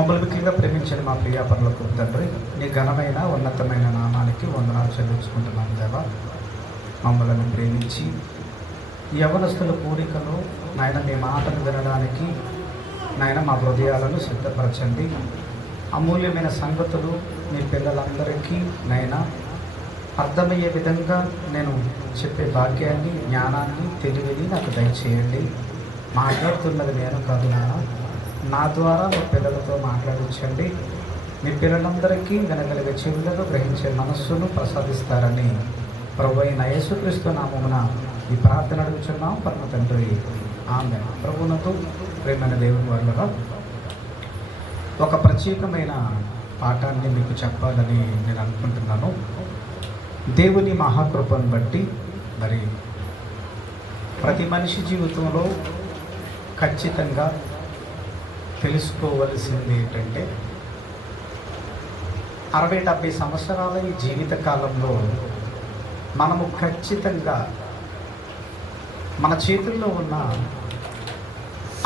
మమ్మల్ని ముఖ్యంగా ప్రేమించిన మా ప్రియాపరులకు తండ్రి, నీ ఘనమైన ఉన్నతమైన నామానికి వందనాలు చెల్లించుకుంటున్నాం దేవా. మమ్మల్ని ప్రేమించి యవనస్తుల పూరికలో నాయన మీ మాటను వినడానికి నాయన మా హృదయాలను సిద్ధపరచండి. అమూల్యమైన సంగతులు మీ పిల్లలందరికీ నాయన అర్థమయ్యే విధంగా నేను చెప్పే భాగ్యాన్ని, జ్ఞానాన్ని, తెలివిని నాకు దయచేయండి. మాట్లాడుతున్నది నేను కాదు నాన్న, నా ద్వారా మీ పిల్లలతో మాట్లాడించండి. మీ పిల్లలందరికీ వినగలిగే చెవులను, గ్రహించే మనస్సును ప్రసాదిస్తారని ప్రభు అయిన యేసుక్రీస్తు నామమున ఈ ప్రార్థన అడుగుచున్నాం పరమ తండ్రి, ఆమేన్. ప్రభువునకు ప్రేమైన దేవుని వాళ్ళగా ఒక ప్రత్యేకమైన పాఠాన్ని మీకు చెప్పాలని నేను అనుకుంటున్నాను. దేవుని మహాకృపను బట్టి మరి ప్రతి మనిషి జీవితంలో ఖచ్చితంగా తెలుసుకోవలసింది ఏంటంటే 60-70 సంవత్సరాల ఈ జీవిత కాలంలో మనము ఖచ్చితంగా మన చేతుల్లో ఉన్న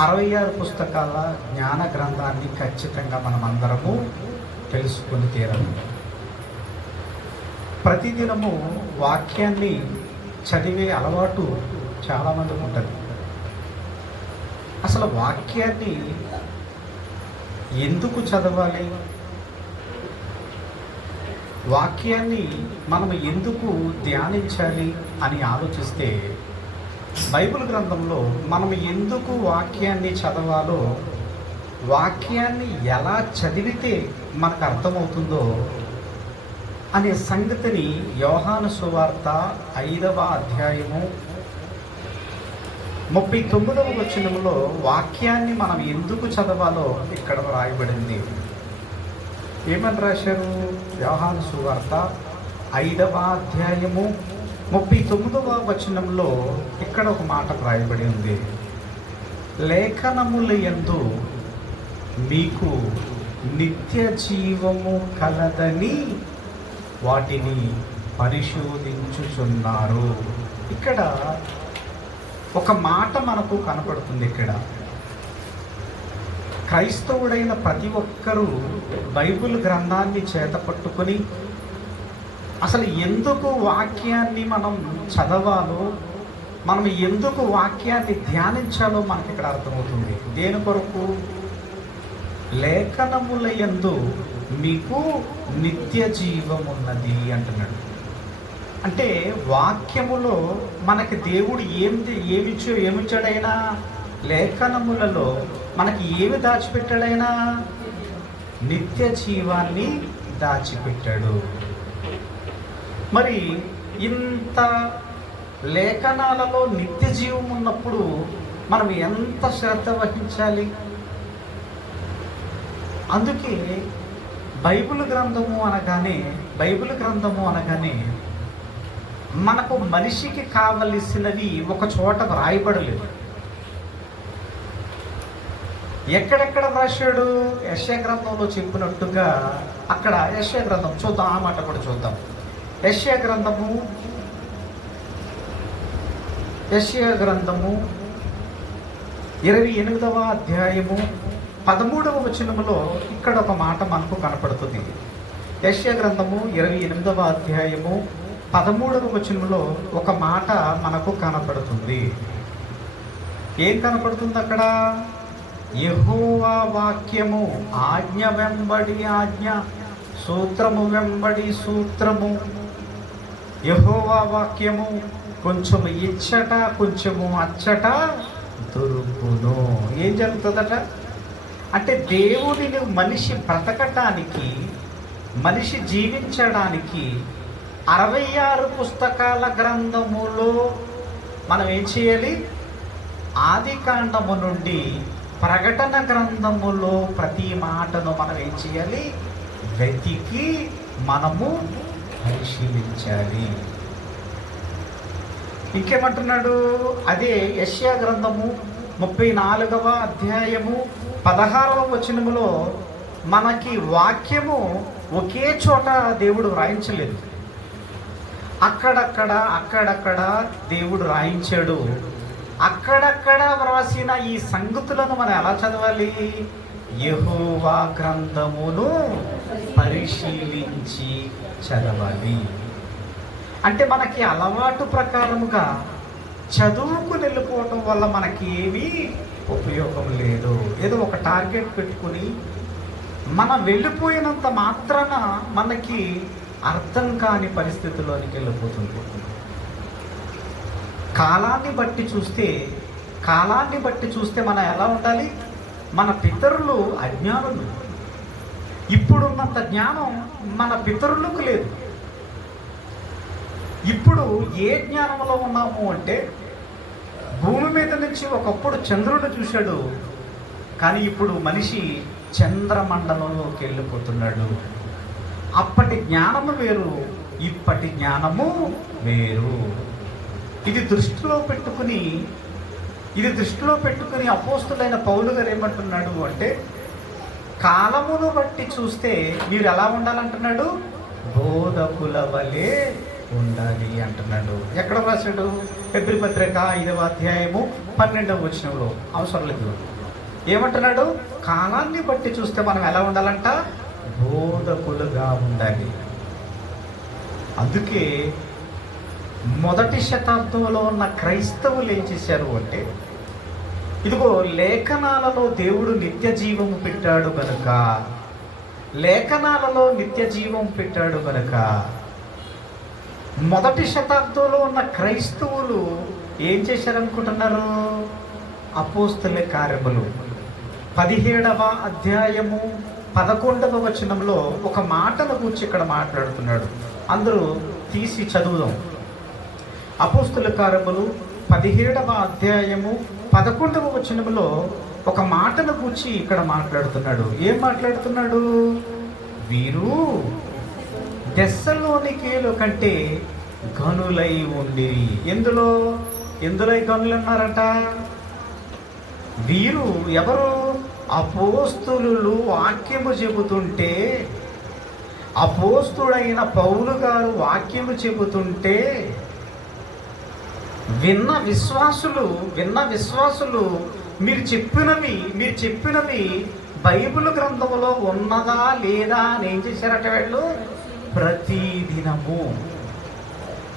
66 పుస్తకాల జ్ఞాన గ్రంథాన్ని ఖచ్చితంగా మనమందరము తెలుసుకొని తీరాలి. ప్రతిదినము వాక్యాన్ని చదివే అలవాటు చాలామందికి ఉంటుంది. అసలు వాక్యాన్ని ఎందుకు చదవాలి, వాక్యాన్ని మనం ఎందుకు ధ్యానించాలి అని ఆలోచిస్తే బైబిల్ గ్రంథంలో మనం ఎందుకు వాక్యాన్ని చదవాలో, వాక్యాన్ని ఎలా చదివితే మనకు అర్థమవుతుందో అనే సంగతిని యోహాను సువార్త 5వ అధ్యాయము 39వ వచనంలో వాక్యాన్ని మనం ఎందుకు చదవాలో ఇక్కడ రాయబడింది. ఏమని రాశారు? యోహాను సువార్త 5వ అధ్యాయము 39వ వచనంలో ఇక్కడ ఒక మాట రాయబడి ఉంది. లేఖనముల యందు మీకు నిత్య జీవము కలదని వాటిని పరిశోధించుచున్నారు. ఇక్కడ ఒక మాట మనకు కనపడుతుంది. ఇక్కడ క్రైస్తవుడైన ప్రతి ఒక్కరూ బైబిల్ గ్రంథాన్ని చేతపట్టుకొని అసలు ఎందుకు వాక్యాన్ని మనం చదవాలో, మనం ఎందుకు వాక్యాన్ని ధ్యానించాలో మనకి ఇక్కడ అర్థమవుతుంది. దేని కొరకు? లేఖనముల యందు మీకు నిత్య జీవం ఉన్నది అంటున్నాడు. అంటే వాక్యములో మనకి దేవుడు ఏమిచ్చాడైనా, లేఖనములలో మనకి ఏమి దాచిపెట్టాడైనా? నిత్య జీవాన్ని దాచిపెట్టాడు. మరి ఇంత లేఖనాలలో నిత్య జీవం ఉన్నప్పుడు మనం ఎంత శ్రద్ధ వహించాలి? అందుకే బైబిల్ గ్రంథము అనగానే మనకు మనిషికి కావలసినవి ఒక చోట వ్రాయబడలేదు. ఎక్కడెక్కడ రాశాడు? యెషయా గ్రంథంలో చెప్పినట్టుగా అక్కడ యెషయా గ్రంథం చూద్దాం, ఆ మాట కూడా చూద్దాం. యెషయా గ్రంథము 28వ అధ్యాయము 13వ వచనములో ఇక్కడ ఒక మాట మనకు కనపడుతుంది. యెషయా గ్రంథము 28వ అధ్యాయము 13వ వచనంలో ఒక మాట మనకు కనపడుతుంది. ఏం కనపడుతుంది అక్కడ? యెహోవా వాక్యము ఆజ్ఞ వెంబడి ఆజ్ఞ, సూత్రము వెంబడి సూత్రము. యెహోవా వాక్యము కొంచెము ఇచ్చట కొంచెము అచ్చట దొరుకును. ఏం జరుగుతుందట అంటే దేవుడిని మనిషి బ్రతకటానికి, మనిషి జీవించడానికి 66 పుస్తకాల గ్రంథములో మనం ఏం చేయాలి? ఆదికాండము నుండి ప్రకటన గ్రంథములో ప్రతి మాటను మనం ఏం చేయాలి? వెతికి మనము పరిశీలించాలి. ఇంకేమంటున్నాడు? అదే యెషయా గ్రంథము 34వ అధ్యాయము 16వ వచనములో మనకి వాక్యము ఒకే చోట దేవుడు రాయించలేదు. అక్కడక్కడ దేవుడు రాయించాడు. అక్కడక్కడ వ్రాసిన ఈ సంగతులను మనం ఎలా చదవాలి? యెహోవా గ్రంథమును పరిశీలించి చదవాలి. అంటే మనకి అలవాటు ప్రకారముగా చదువుకు వెళ్ళిపోవటం వల్ల మనకి ఏమీ ఉపయోగం లేదు. ఏదో ఒక టార్గెట్ పెట్టుకుని మనం వెళ్ళిపోయినంత మాత్రాన మనకి అర్థం కాని పరిస్థితుల్లోనికి వెళ్ళిపోతుంది. కాలాన్ని బట్టి చూస్తే మనం ఎలా ఉండాలి? మన పితరులు అజ్ఞానులు. ఇప్పుడున్నంత జ్ఞానం మన పితరులకు లేదు. ఇప్పుడు ఏ జ్ఞానంలో ఉన్నాము అంటే, భూమి మీద నుంచి ఒకప్పుడు చంద్రుడు చూశాడు, కానీ ఇప్పుడు మనిషి చంద్రమండలంలోకి వెళ్ళిపోతున్నాడు. అప్పటి జ్ఞానము వేరు, ఇప్పటి జ్ఞానము వేరు. ఇది దృష్టిలో పెట్టుకుని అపోస్తులైన పౌలు గారు ఏమంటున్నాడు అంటే, కాలమును బట్టి చూస్తే మీరు ఎలా ఉండాలంటున్నాడు? బోధకుల వలె ఉండాలి అంటున్నాడు. ఎక్కడ రాశాడు? ఫిబ్రవరి పత్రిక 5వ అధ్యాయము 12వ వచనంలో. అవసరం లేదు. ఏమంటున్నాడు? కాలాన్ని బట్టి చూస్తే మనం ఎలా ఉండాలంట? బోధకులుగా ఉండాలి. అందుకే మొదటి శతాబ్దంలో ఉన్న క్రైస్తవులు ఏం చేశారు అంటే, ఇదిగో లేఖనాలలో దేవుడు నిత్య జీవము పెట్టాడు గనుక మొదటి శతాబ్దంలో ఉన్న క్రైస్తవులు ఏం చేశారనుకుంటున్నారు? అపోస్తల కార్యములు 17వ అధ్యాయము 11వ వచనంలో ఒక మాటను గురించి ఇక్కడ మాట్లాడుతున్నాడు. అందరూ తీసి చదువుదాం. అపోస్తల కార్యములు 17వ అధ్యాయము 11వ వచనంలో ఒక మాటను గురించి ఇక్కడ మాట్లాడుతున్నాడు. ఏం మాట్లాడుతున్నాడు? వీరు తెస్సలోనికేయుల కంటే గనులై ఉండిరి. ఎందులో గనులు అన్నారట? వీరు ఎవరు? అపోస్తులు వాక్యము చెబుతుంటే, అపోస్తుడైన పౌలు గారు వాక్యము చెబుతుంటే విన్న విశ్వాసులు మీరు చెప్పినవి బైబిల్ గ్రంథంలో ఉన్నదా లేదా అని ఏం చేశారట? వీళ్ళు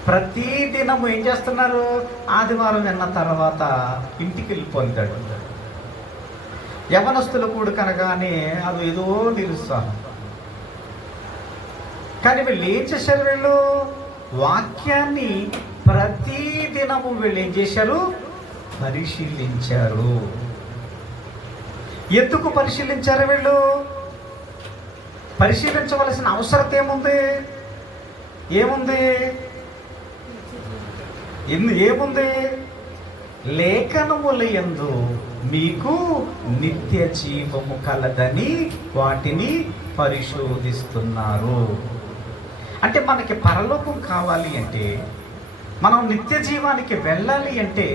ప్రతిదినము ఏం చేస్తున్నారు? ఆదివారం విన్న తర్వాత ఇంటికి వెళ్ళిపోతాడు. యవనస్తుల కూడిక అనగానే అది ఏదో నిరుత్సాహం. కానీ వీళ్ళు ఏం చేశారు? వీళ్ళు వాక్యాన్ని ప్రతిదినము వీళ్ళు ఏం చేశారు? పరిశీలించారు. ఎందుకు పరిశీలించారు వీళ్ళు? పరిశీలించవలసిన అవసరం ఏముంది? లేఖనములయందు మీకు నిత్య జీవము కలదని వాటిని పరిశోధిస్తున్నారు. అంటే మనకి పరలోకం కావాలి అంటే, మనం నిత్య జీవానికి వెళ్ళాలి అంటే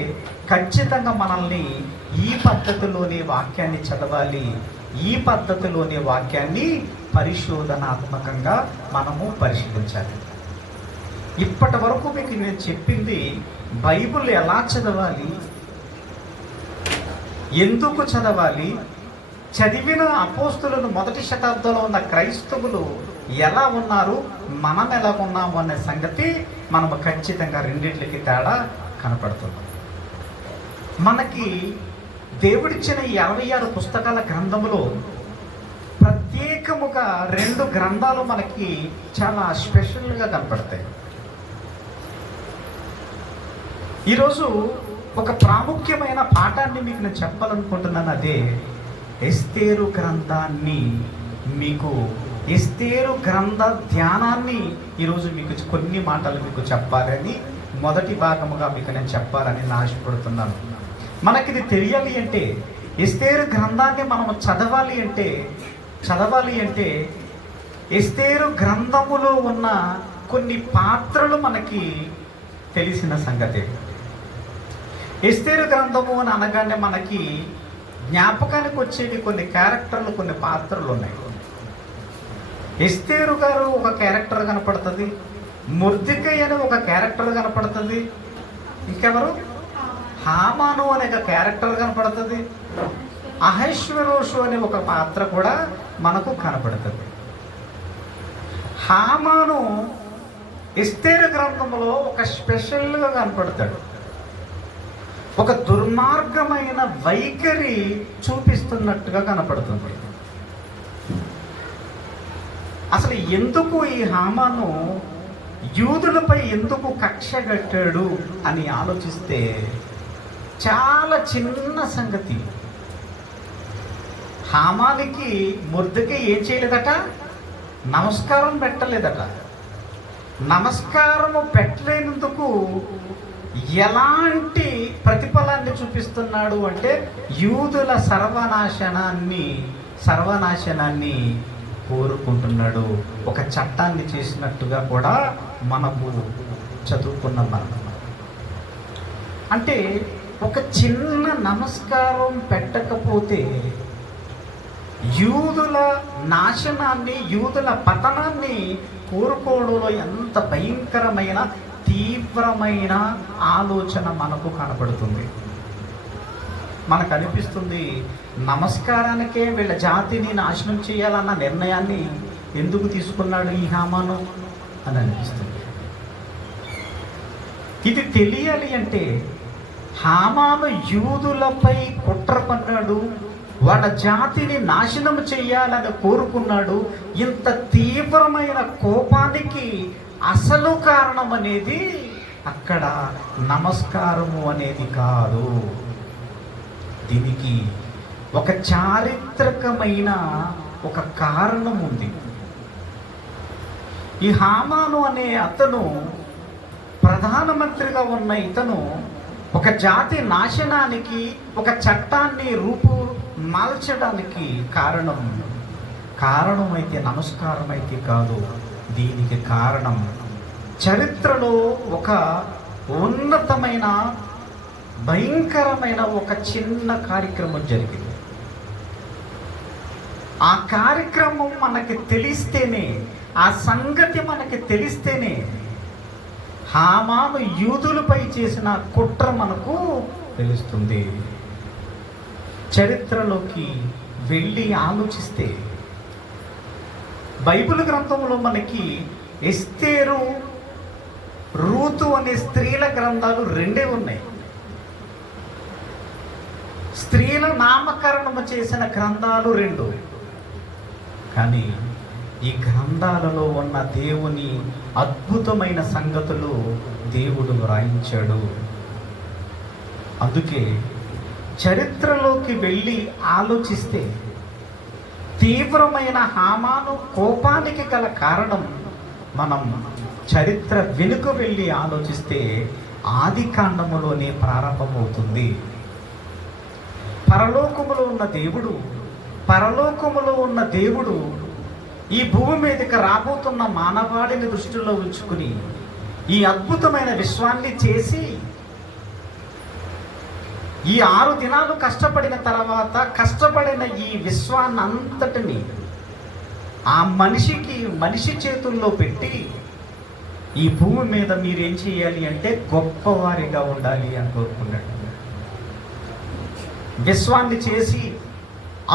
ఖచ్చితంగా మనల్ని ఈ పద్ధతిలోనే వాక్యాన్ని చదవాలి. ఈ పద్ధతిలోనే వాక్యాన్ని పరిశోధనాత్మకంగా మనము పరిశీలించాలి. ఇప్పటి వరకు మీకు నేను చెప్పింది బైబిల్ ఎలా చదవాలి, ఎందుకు చదవాలి, చదివిన అపోస్తులను మొదటి శతాబ్దంలో ఉన్న క్రైస్తవులు ఎలా ఉన్నారు, మనం ఎలా ఉన్నాము అనే సంగతి మనము ఖచ్చితంగా రెండింటికి తేడా కనపడుతుంది. మనకి దేవుడిచ్చిన ఈ 66 పుస్తకాల గ్రంథములో ప్రత్యేకముగా 2 గ్రంథాలు మనకి చాలా స్పెషల్గా కనపడతాయి. ఈరోజు ఒక ప్రాముఖ్యమైన పాఠాన్ని మీకు నేను చెప్పాలనుకుంటున్నాను. అదే ఎస్తేరు గ్రంథాన్ని, ఎస్తేరు గ్రంథ ధ్యానాన్ని ఈరోజు మీకు కొన్ని మాటలు మీకు చెప్పాలని, మొదటి భాగముగా మీకు నేను చెప్పాలని ఆశపడుతున్నాను. మనకిది తెలియాలి అంటే, ఎస్తేరు గ్రంథాన్ని మనము చదవాలి అంటే ఎస్తేరు గ్రంథములో ఉన్న కొన్ని పాత్రలు మనకి తెలిసిన సంగతే. ఎస్తేరు గ్రంథము అని అనగానే మనకి జ్ఞాపకానికి వచ్చేవి కొన్ని క్యారెక్టర్లు, కొన్ని పాత్రలు ఉన్నాయి. ఎస్తేరు గారు ఒక క్యారెక్టర్ కనపడుతుంది, మొర్దెకై అని ఒక క్యారెక్టర్ కనపడుతుంది, ఇంకెవరు హామాను అనే ఒక క్యారెక్టర్ కనపడుతుంది, అహశ్వరోషు అనే ఒక పాత్ర కూడా మనకు కనపడుతుంది. హామాను ఎస్తేరు గ్రంథంలో ఒక స్పెషల్గా కనపడతాడు. ఒక దుర్మార్గమైన వైఖరి చూపిస్తున్నట్టుగా కనపడుతుంది. అసలు ఎందుకు ఈ హామాను యూదులపై ఎందుకు కక్ష కట్టాడు అని ఆలోచిస్తే చాలా చిన్న సంగతి. హామానికి మొర్దెకై ఏం చేయలేదట? నమస్కారం పెట్టలేదట. నమస్కారము పెట్టలేనందుకు ఎలాంటి ప్రతిఫలాన్ని చూపిస్తున్నాడు అంటే యూదుల సర్వనాశనాన్ని కోరుకుంటున్నాడు. ఒక చట్టాన్ని చేసినట్టుగా కూడా మనకు చదువుకున్నాం. మనం అంటే ఒక చిన్న నమస్కారం పెట్టకపోతే యూదుల నాశనాన్ని, యూదుల పతనాన్ని కోరుకోవడంలో ఎంత భయంకరమైన తీవ్రమైన ఆలోచన మనకు కనపడుతుంది. మనకు అనిపిస్తుంది నమస్కారానికే వీళ్ళ జాతిని నాశనం చేయాలన్న నిర్ణయాన్ని ఎందుకు తీసుకున్నాడు ఈ హామాను అని అనిపిస్తుంది. ఇది తెలియాలి అంటే హామాను యూదులపై కుట్ర పన్నాడు, వాళ్ళ జాతిని నాశనం చేయాలని కోరుకున్నాడు. ఇంత తీవ్రమైన కోపానికి అసలు కారణం అనేది అక్కడ నమస్కారము అనేది కాదు. దీనికి ఒక చారిత్రకమైన ఒక కారణం ఉంది. ఈ హామాను అనే అతను ప్రధానమంత్రిగా ఉన్న ఇతను ఒక జాతి నాశనానికి, ఒక చట్టాన్ని మార్చడానికి కారణమైతే నమస్కారం అయితే కాదు. దీనికి కారణం చరిత్రలో ఒక ఉన్నతమైన భయంకరమైన ఒక చిన్న కార్యక్రమం జరిగింది. ఆ కార్యక్రమం మనకి తెలిస్తేనే, ఆ సంగతి మనకి తెలిస్తేనే హామాను యూదులపై చేసిన కుట్ర మనకు తెలుస్తుంది. చరిత్రలోకి వెళ్ళి ఆలోచిస్తే బైబిల్ గ్రంథంలో మనకి ఎస్తేరు, రూతు అనే స్త్రీల గ్రంథాలు రెండే ఉన్నాయి. స్త్రీల నామకరణము చేసిన గ్రంథాలు రెండు. కానీ ఈ గ్రంథాలలో ఉన్న దేవుని అద్భుతమైన సంగతులు దేవుడు వ్రాయించాడు. అందుకే చరిత్రలోకి వెళ్ళి ఆలోచిస్తే తీవ్రమైన హామాను కోపానికి గల కారణం మనం చరిత్ర వెనుక వెళ్ళి ఆలోచిస్తే ఆది కాండములోనే ప్రారంభమవుతుంది. పరలోకములో ఉన్న దేవుడు ఈ భూమి మీదకి రాబోతున్న మానవాడిని దృష్టిలో ఉంచుకుని ఈ అద్భుతమైన విశ్వాన్ని చేసి ఈ 6 దినాలు కష్టపడిన తర్వాత కష్టపడిన ఈ విశ్వాన్నంతటిని ఆ మనిషి చేతుల్లో పెట్టి ఈ భూమి మీద మీరేం చేయాలి అంటే గొప్పవారిగా ఉండాలి అని కోరుకున్నాడు. విశ్వాన్ని చేసి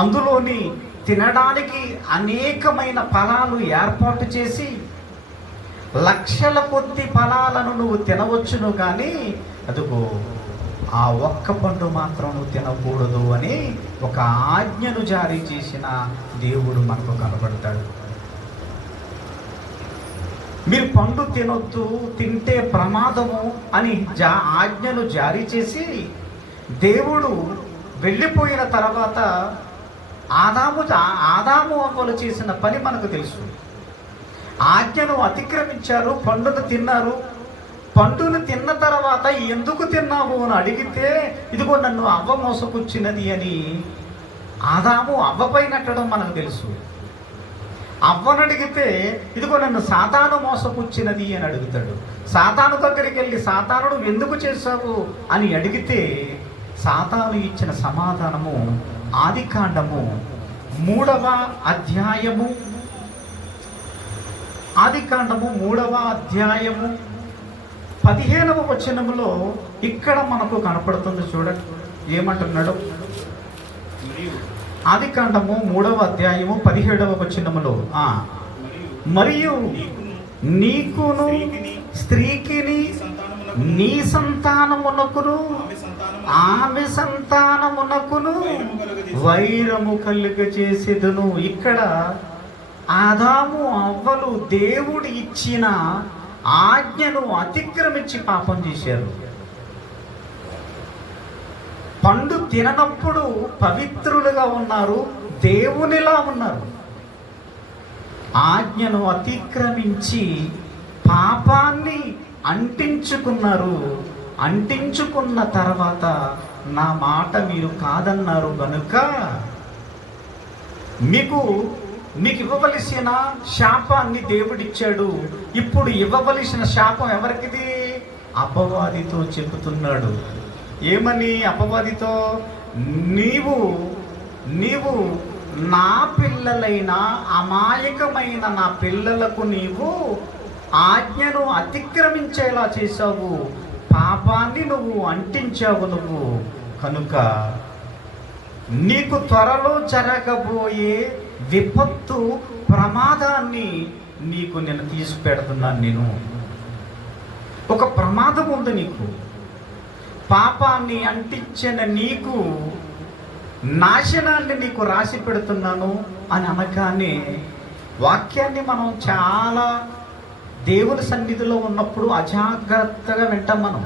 అందులోని తినడానికి అనేకమైన ఫలాలు ఏర్పాటు చేసి లక్షల కొద్ది ఫలాలను నువ్వు తినవచ్చును, కానీ అదిగో ఆ ఒక్క పండు మాత్రం నువ్వు తినకూడదు అని ఒక ఆజ్ఞను జారీ చేసిన దేవుడు మనకు కనబడతాడు. మీరు పండు తినొద్దు, తింటే ప్రమాదము అని ఆజ్ఞను జారీ చేసి దేవుడు వెళ్ళిపోయిన తర్వాత ఆదాము అవ్వలు చేసిన పని మనకు తెలుసు. ఆజ్ఞను అతిక్రమించారు, పండును తిన్నారు. పండును తిన్న తర్వాత ఎందుకు తిన్నావు అని అడిగితే ఇదిగో నన్ను అవ్వ మోసపుచ్చినది అని ఆదాము అవ్వపై నెట్టడం మనకు తెలుసు. అవ్వను అడిగితే ఇదిగో నన్ను సాతాను మోసపుచ్చినది అని అడుగుతాడు. సాతాను దగ్గరికి వెళ్ళి సాతానుడు ఎందుకు చేశావు అని అడిగితే సాతాను ఇచ్చిన సమాధానము ఆది కాండము 3వ అధ్యాయము 15వ వచనములో ఇక్కడ మనకు కనపడుతుంది. చూడండి ఏమంటున్నాడు. ఆదికాండము 3వ అధ్యాయము 17వ వచనములో మరియు నీకును స్త్రీకిని నీ సంతానమునకును ఆమె సంతానమునకును వైరము కలుగ చేసేదును. ఇక్కడ ఆదాము అవ్వలు దేవుడు ఇచ్చిన ఆజ్ఞను అతిక్రమించి పాపం చేశారు. పండు తిననప్పుడు పవిత్రులుగా ఉన్నారు, దేవునిలా ఉన్నారు. ఆజ్ఞను అతిక్రమించి పాపాన్ని అంటించుకున్నారు. అంటించుకున్న తర్వాత నా మాట మీరు కాదన్నారు కనుక మీకు ఇవ్వవలసిన శాపాన్ని దేవుడిచ్చాడు. ఇప్పుడు ఇవ్వవలసిన శాపం ఎవరికిది? అపవాదితో చెబుతున్నాడు. ఏమని? అపవాదితో, నీవు నా పిల్లలైన అమాయకమైన నా పిల్లలకు నీవు ఆజ్ఞను అతిక్రమించేలా చేశావు, పాపాన్ని నువ్వు అంటించావు. నువ్వు కనుక నీకు త్వరలో జరగబోయే విపత్తు ప్రమాదాన్ని నీకు నేను తీసుపెడుతున్నాను. నేను ఒక ప్రమాదం ఉంది నీకు. పాపాన్ని అంటించిన నీకు నాశనాన్ని నీకు రాసి పెడుతున్నాను అని అనగానే వాక్యాన్ని మనం చాలా దేవుని సన్నిధిలో ఉన్నప్పుడు అజాగ్రత్తగా వింటాం. మనం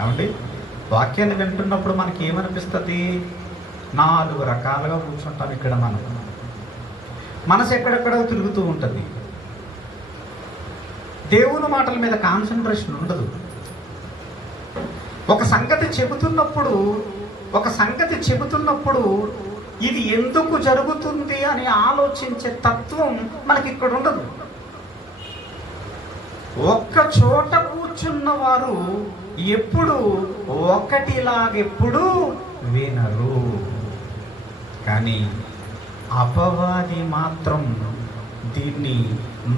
ఏమండి, వాక్యాన్ని వింటున్నప్పుడు మనకి ఏమనిపిస్తుంది? 4 రకాలుగా కూర్చుంటాం ఇక్కడ. మనసు ఎక్కడెక్కడో తిరుగుతూ ఉంటుంది. దేవుని మాటల మీద కాన్సన్ట్రేషన్ ఉండదు. ఒక సంగతి చెబుతున్నప్పుడు ఇది ఎందుకు జరుగుతుంది అని ఆలోచించే తత్వం మనకి ఇక్కడ ఉండదు. ఒక్క చోట కూర్చున్న వారు ఎప్పుడు ఒకటిలాగెప్పుడు వినరు. కానీ అపవాది మాత్రం దీన్ని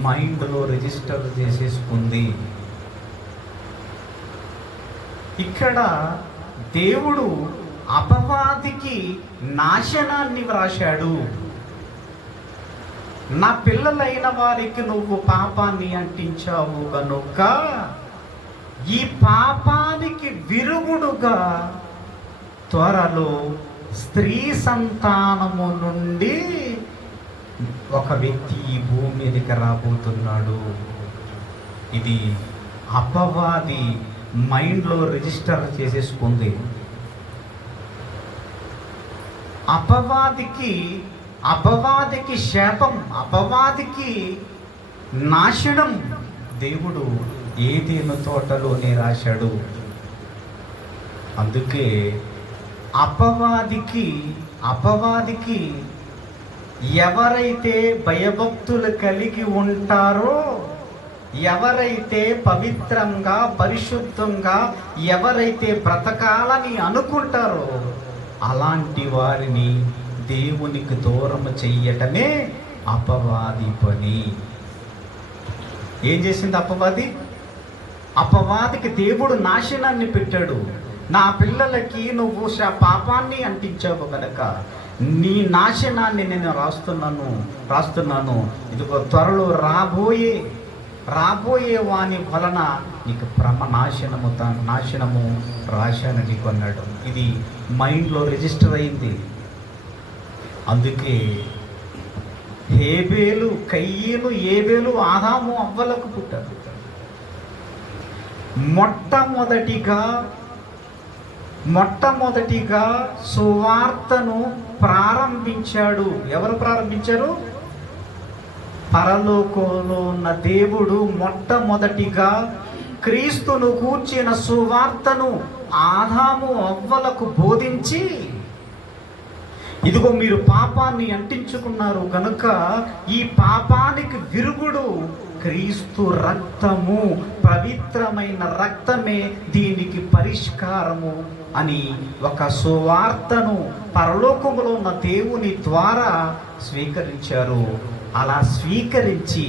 మైండ్లో రిజిస్టర్ చేసేసుకుంది. ఇక్కడ దేవుడు అపవాదికి నాశనాన్ని వ్రాశాడు. నా పిల్లలైన వారికి నువ్వు పాపాన్ని అంటించావు కనుక ఈ పాపానికి విరుగుడుగా త్వరలో స్త్రీ సంతానము నుండి ఒక వ్యక్తి ఈ భూమి మీదకి రాబోతున్నాడు. ఇది అపవాది మైండ్లో రిజిస్టర్ చేసేసుకుంది. అపవాదికి శాపం, అపవాదికి నాశనం దేవుడు ఏదేను తోటలోనే రాశాడు. అందుకే అపవాదికి ఎవరైతే భయభక్తులు కలిగి ఉంటారో, ఎవరైతే పవిత్రంగా పరిశుద్ధంగా ఎవరైతే బ్రతకాలని అనుకుంటారో అలాంటి వారిని దేవునికి దూరం చెయ్యటమే అపవాది పని. ఏం చేసింది అపవాదికి దేవుడు నాశనాన్ని పెట్టాడు. నా పిల్లలకి నువ్వు పాపాన్ని అంటించావు కనుక నీ నాశనాన్ని నేను రాస్తున్నాను. ఇదిగో త్వరలో రాబోయే వాని వలన నీకు నాశనము రాశానని కొన్నాడు. ఇది మైండ్లో రిజిస్టర్ అయింది. అందుకే హేబేలు, కయ్యను, ఏబేలు ఆదాము అవ్వలకు పుట్టారు. మొట్టమొదటిగా సువార్తను ప్రారంభించాడు. ఎవరు ప్రారంభించారు? పరలోకంలో ఉన్న దేవుడు మొట్టమొదటిగా క్రీస్తును గూర్చిన సువార్తను ఆదాము అవ్వలకు బోధించి, ఇదిగో మీరు పాపాన్ని అంటించుకున్నారు కనుక ఈ పాపానికి విరుగుడు క్రీస్తు రక్తము, పవిత్రమైన రక్తమే దీనికి పరిష్కారము అని ఒక సువార్తను పరలోకములో ఉన్న దేవుని ద్వారా స్వీకరించారు. అలా స్వీకరించి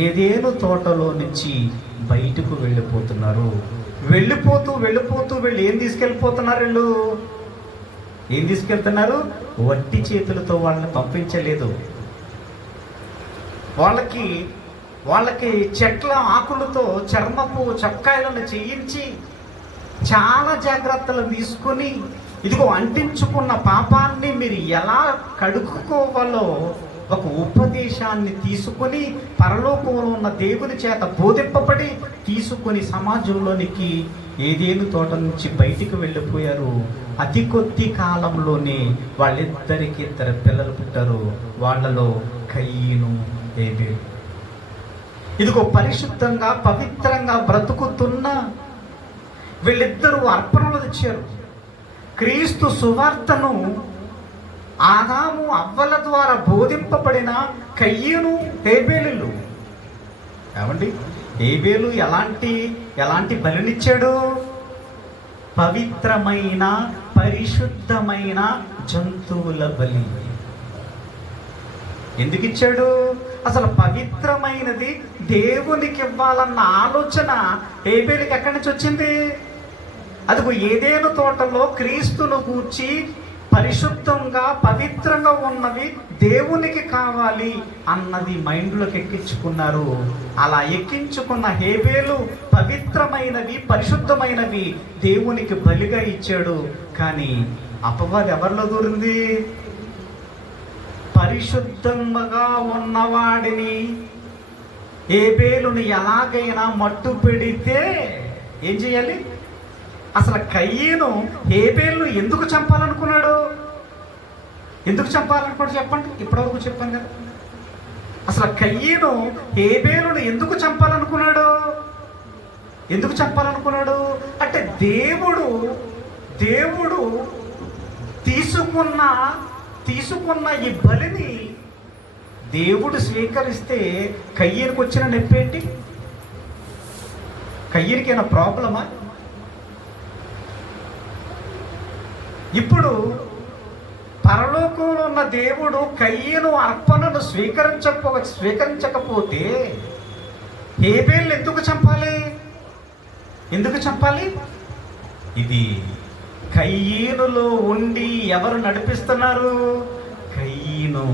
ఏదేను తోటలో నుంచి బయటకు వెళ్ళిపోతున్నారు. వెళ్ళి ఏం తీసుకెళ్ళిపోతున్నారు? ఏం తీసుకెళ్తున్నారు? వట్టి చేతులతో వాళ్ళని పంపించలేదు. వాళ్ళకి చెట్ల ఆకులతో చర్మపు చొక్కాయలను చేయించి చాలా జాగ్రత్తలు తీసుకుని, ఇదిగో అంటించుకున్న పాపాన్ని మీరు ఎలా కడుక్కోవాలో ఒక ఉపదేశాన్ని తీసుకుని, పరలోకంలో ఉన్న దేవుని చేత బోధింపబడి తీసుకుని సమాజంలోనికి ఏదేను తోట నుంచి బయటికి వెళ్ళిపోయారు. అతి కొద్ది కాలంలోనే వాళ్ళిద్దరికి 2 పిల్లలు పుట్టారు. వాళ్ళలో కయీను, హేబేలు. ఇదిగో పరిశుద్ధంగా పవిత్రంగా బ్రతుకుతున్న వీళ్ళిద్దరూ అర్పణలు తెచ్చారు. క్రీస్తు సువార్తను ఆదాము అవ్వల ద్వారా బోధింపబడిన కయీను, హేబేలు. ఏమండి, హేబేలు ఎలాంటి బలినిచ్చాడు? పవిత్రమైన పరిశుద్ధమైన జంతువుల బలి. ఎందుకు ఇచ్చాడు? అసలు పవిత్రమైనది దేవునికి ఇవ్వాలన్న ఆలోచన హేబేలుకి ఎక్కడి నుంచి వచ్చింది? అదిగో ఏదేను తోటలో క్రీస్తును గూర్చి పరిశుద్ధంగా పవిత్రంగా ఉన్నవి దేవునికి కావాలి అన్నది మైండ్లోకి ఎక్కించుకున్నారు. అలా ఎక్కించుకున్న హేబేలు పవిత్రమైనవి పరిశుద్ధమైనవి దేవునికి బలిగా ఇచ్చాడు. కానీ అపవాది ఎవరిలో దూరింది? పరిశుద్ధంగా ఉన్నవాడిని హేబేలుని ఎలాగైనా మట్టు పెడితే ఏం చేయాలి? అసలు కయీను హేబేలును ఎందుకు చంపాలనుకున్నాడు? చెప్పండి. ఇప్పటివరకు చెప్పాను కదా. అసలు కయీను హేబేలును ఎందుకు చంపాలనుకున్నాడు? అంటే దేవుడు తీసుకున్న ఈ బలిని దేవుడు స్వీకరిస్తే కయ్యనికి వచ్చిన నొప్పేంటి? కయ్యనికైనా ప్రాబ్లమా? ఇప్పుడు పరలోకంలో ఉన్న దేవుడు కయ్యను అర్పణను స్వీకరించకపోతే హేబేలు ఎందుకు చంపాలి? ఇది కయ్యనులో ఉండి ఎవరు నడిపిస్తున్నారు? కయ్యను.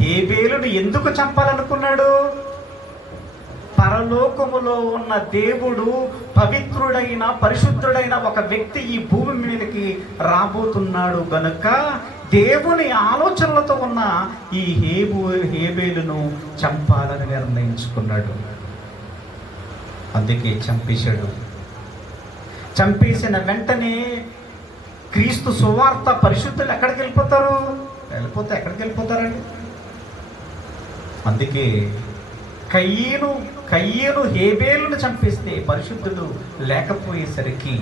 హేబేలును ఎందుకు చంపాలనుకున్నాడు? పరలోకములో ఉన్న దేవుడు పవిత్రుడైన పరిశుద్ధుడైన ఒక వ్యక్తి ఈ భూమి మీదకి రాబోతున్నాడు గనుక దేవుని ఆలోచనలతో ఉన్న ఈ హేబేలును చంపాలని నిర్ణయించుకున్నాడు. అందుకే చంపేశాడు. చంపేసిన వెంటనే క్రీస్తు సువార్త పరిశుద్ధులు ఎక్కడికి వెళ్ళిపోతారండి? అందుకే కయ్యను హేబేలును చంపేస్తే పరిశుద్ధుడు లేకపోయేసరికి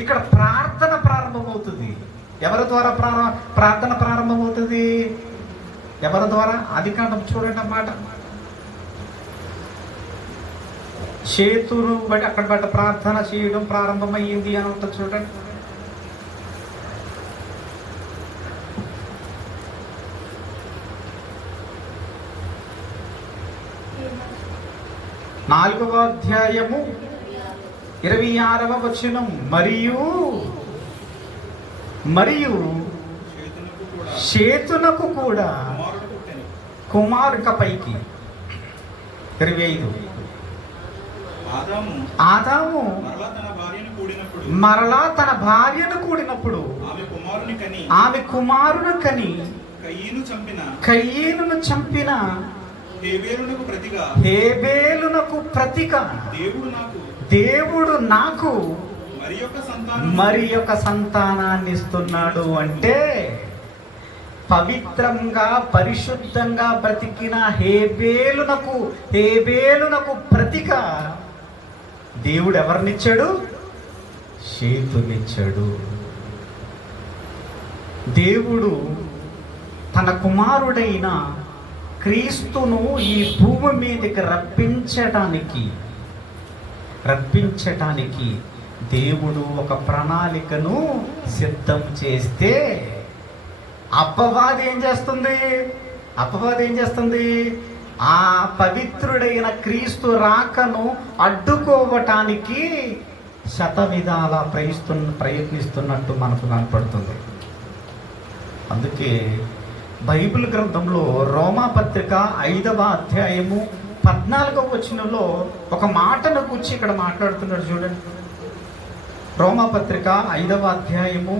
ఇక్కడ ప్రార్థన ప్రారంభమవుతుంది. ఎవరి ద్వారా ప్రార్థన ప్రారంభమవుతుంది? ఎవరి ద్వారా? ఆదికాండం చూడండి అన్నమాట. చేతులు బట్టి అక్కడ ప్రార్థన చేయడం ప్రారంభమయ్యింది అని ఉంటుంది చూడండి. నాలుగవ అధ్యాయము 26వ వచనం. మరియు షేతునకు కూడా కుమారుక పైకి 25 ఆదాము మరలా తన భార్యను కూడినప్పుడు ఆమె కుమారుని కని కయీనును చంపిన హేబేలునకు ప్రతిగా దేవుడు నాకు మరి యొక్క సంతానాన్ని ఇస్తున్నాడు. అంటే పవిత్రంగా పరిశుద్ధంగా బ్రతికిన హేబేలునకు ప్రతిగా దేవుడు ఎవరినిచ్చాడు? షేతునిచ్చాడు. దేవుడు తన కుమారుడైన క్రీస్తును ఈ భూమి మీదకి రప్పించటానికి దేవుడు ఒక ప్రణాళికను సిద్ధం చేస్తే అపవాది ఏం చేస్తుంది? ఆ పవిత్రుడైన క్రీస్తు రాకను అడ్డుకోవటానికి శతవిధాల ప్రయత్నిస్తున్నట్టు మనకు కనపడుతుంది. అందుకే బైబిల్ గ్రంథంలో రోమాపత్రిక 5వ అధ్యాయము 14వ వచనంలో ఒక మాటను గురించి ఇక్కడ మాట్లాడుతున్నాడు చూడండి. రోమాపత్రిక 5వ అధ్యాయము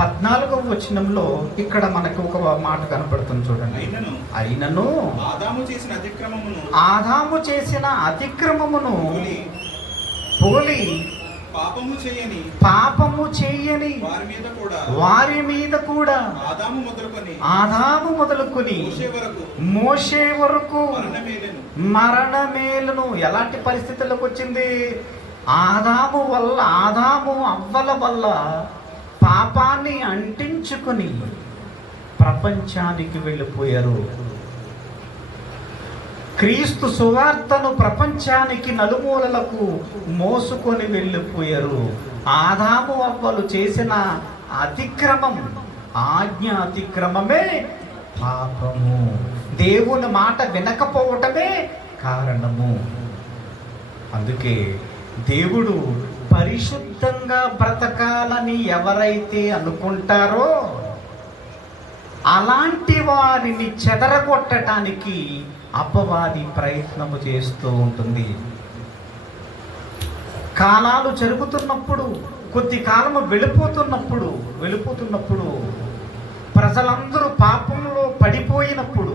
14వ వచనంలో ఇక్కడ మనకు ఒక మాట కనపడుతుంది చూడండి. అయినను ఆదాము చేసిన అతిక్రమమును పోలి పాపము చేయని వారి మీద కూడా ఆదాము మొదలుకొని మోషే వరకు మరణమేలును. ఎలాంటి పరిస్థితుల్లోకి వచ్చింది? ఆదాము అవ్వల వల్ల పాపాన్ని అంటించుకొని ప్రపంచానికి వెళ్ళిపోయారు. క్రీస్తు సువార్తను ప్రపంచానికి నలుమూలలకు మోసుకొని వెళ్ళిపోయారు. ఆదాము అవ్వలు చేసిన అతిక్రమం, ఆజ్ఞ అతిక్రమమే పాపము. దేవుని మాట వినకపోవటమే కారణము. అందుకే దేవుడు పరిశుద్ధంగా బ్రతకాలని ఎవరైతే అనుకుంటారో అలాంటి వారిని చెదరగొట్టడానికి అపవాది ప్రయత్నము చేస్తూ ఉంటుంది. కాలాలు జరుగుతున్నప్పుడు, కొద్ది కాలము వెళ్ళిపోతున్నప్పుడు ప్రజలందరూ పాపంలో పడిపోయినప్పుడు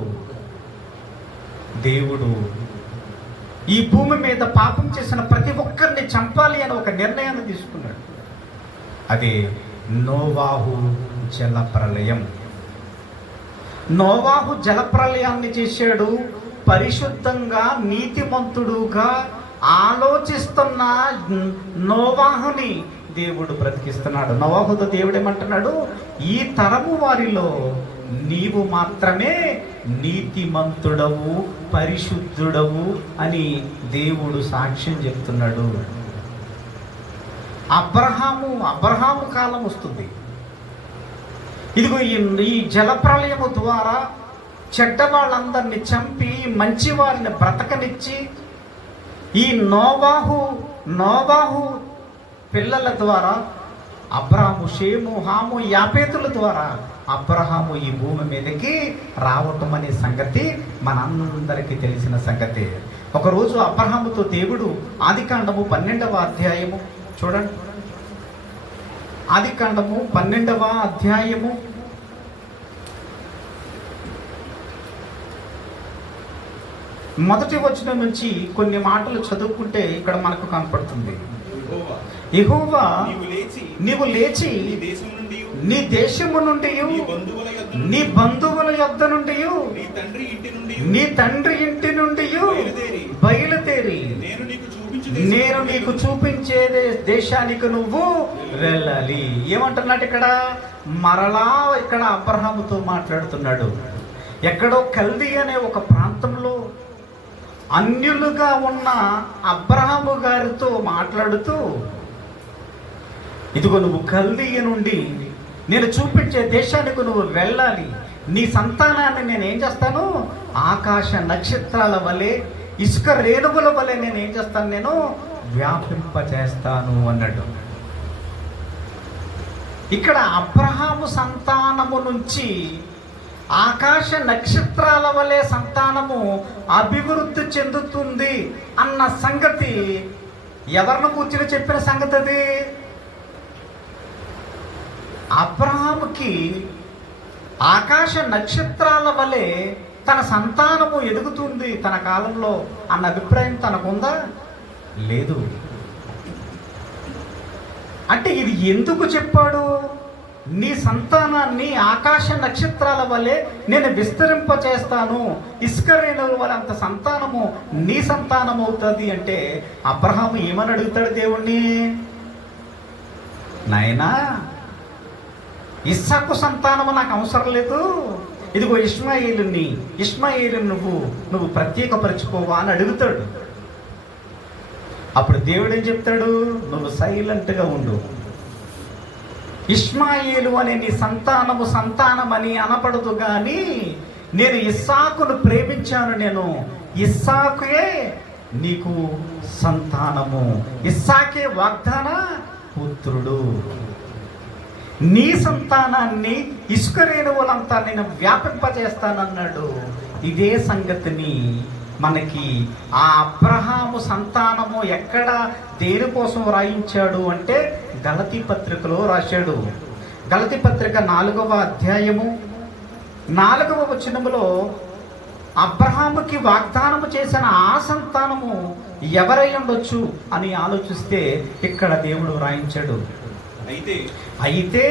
దేవుడు ఈ భూమి మీద పాపం చేసిన ప్రతి ఒక్కరిని చంపాలి అని ఒక నిర్ణయాన్ని తీసుకున్నాడు. అదే నోవాహు జలప్రలయం. నోవాహు జలప్రలయాన్ని చేశాడు. పరిశుద్ధంగా నీతిమంతుడుగా ఆలోచిస్తున్న నోవాహుని దేవుడు బ్రతికిస్తున్నాడు. నోవాహుతో దేవుడు ఏమంటున్నాడు? ఈ తరము వారిలో నీవు మాత్రమే నీతిమంతుడవు, పరిశుద్ధుడవు అని దేవుడు సాక్ష్యం చెప్తున్నాడు. అబ్రహాము కాలం వస్తుంది. ఇదిగో ఈ జలప్రలయము ద్వారా చెడ్డ వాళ్ళందరినీ చంపి మంచి వారిని బ్రతకనిచ్చి ఈ నోవాహు పిల్లల ద్వారా అబ్రాహాము, షేము, హాము, యాపేతుల ద్వారా అబ్రహాము ఈ భూమి మీదకి రావటం అనే సంగతి మనందరికీ తెలిసిన సంగతే. ఒకరోజు అబ్రహాముతో దేవుడు ఆదికాండము 12వ అధ్యాయము చూడండి. ఆదికాండము 12వ అధ్యాయము 1వ వచనం నుంచి కొన్ని మాటలు చదువుకుంటే ఇక్కడ మనకు కనపడుతుంది. యెహోవా నీవు లేచి నీ దేశము నుండి, నీ బంధువుల యొద్ద నుండి, నీ తండ్రి ఇంటి నుండి బయలుదేరి నేను నీకు చూపించే దేశానికి నువ్వు వెళ్ళాలి. ఏమంటున్నాడు ఇక్కడ? మరలా ఇక్కడ అబ్రహాముతో మాట్లాడుతున్నాడు. ఎక్కడో కల్దీ అనే ఒక ప్రాంతంలో అన్యులుగా ఉన్న అబ్రహాము గారితో మాట్లాడుతూ, ఇదిగో నువ్వు కల్దీయ నుండి నేను చూపించే దేశానికి నువ్వు వెళ్ళాలి. నీ సంతానాన్ని నేను ఏం చేస్తాను? ఆకాశ నక్షత్రాల వలె, ఇసుక రేణువుల వలె నేను ఏం చేస్తాను? నేను వ్యాపింపచేస్తాను అన్నాడు. ఇక్కడ అబ్రహాము సంతానము నుంచి ఆకాశ నక్షత్రాల వలె సంతానము అభివృద్ధి చెందుతుంది అన్న సంగతి ఎవరిని కూర్చుని చెప్పిన సంగతి అది? అబ్రహాముకి ఆకాశ నక్షత్రాల వలె తన సంతానము ఎదుగుతుంది తన కాలంలో అన్న అభిప్రాయం తనకుందా? లేదు. అంటే ఇది ఎందుకు చెప్పాడు? నీ సంతానాన్ని ఆకాశ నక్షత్రాల వలె నేను విస్తరింపచేస్తాను, ఇసుక రేణువుల వలె అంత సంతానము నీ సంతానం అవుతుంది అంటే అబ్రహాము ఏమని అడుగుతాడు దేవుణ్ణి? నాయనా, ఇస్సాకు సంతానము నాకు అవసరం లేదు, ఇదిగో ఇష్మాయేలు నువ్వు ప్రత్యేకపరచుకోవా అని అడుగుతాడు. అప్పుడు దేవుడు ఏం చెప్తాడు? నువ్వు సైలెంట్గా ఉండు. ఇష్మాయేలు అనే నీ సంతానమని అనపడదు కానీ నేను ఇస్సాకును ప్రేమించాను, నేను ఇస్సాకుయే నీకు సంతానము. ఇస్సాకే వాగ్దాన పుత్రుడు. నీ సంతానాన్ని ఇసుక రేణువులంతా నేను వ్యాపింపజేస్తానన్నాడు. ఇదే సంగతిని మనకి ఆ అబ్రహాము సంతానము ఎక్కడ దేనికోసం రాయించాడు అంటే గలతీ పత్రికలో రాశాడు. గలతీ పత్రిక 4వ అధ్యాయము 4వ వచనములో అబ్రహాముకి వాగ్దానము చేసిన ఆ సంతానము ఎవరై ఉండొచ్చు అని ఆలోచిస్తే ఇక్కడ దేవుడు రాయించాడు. అయితే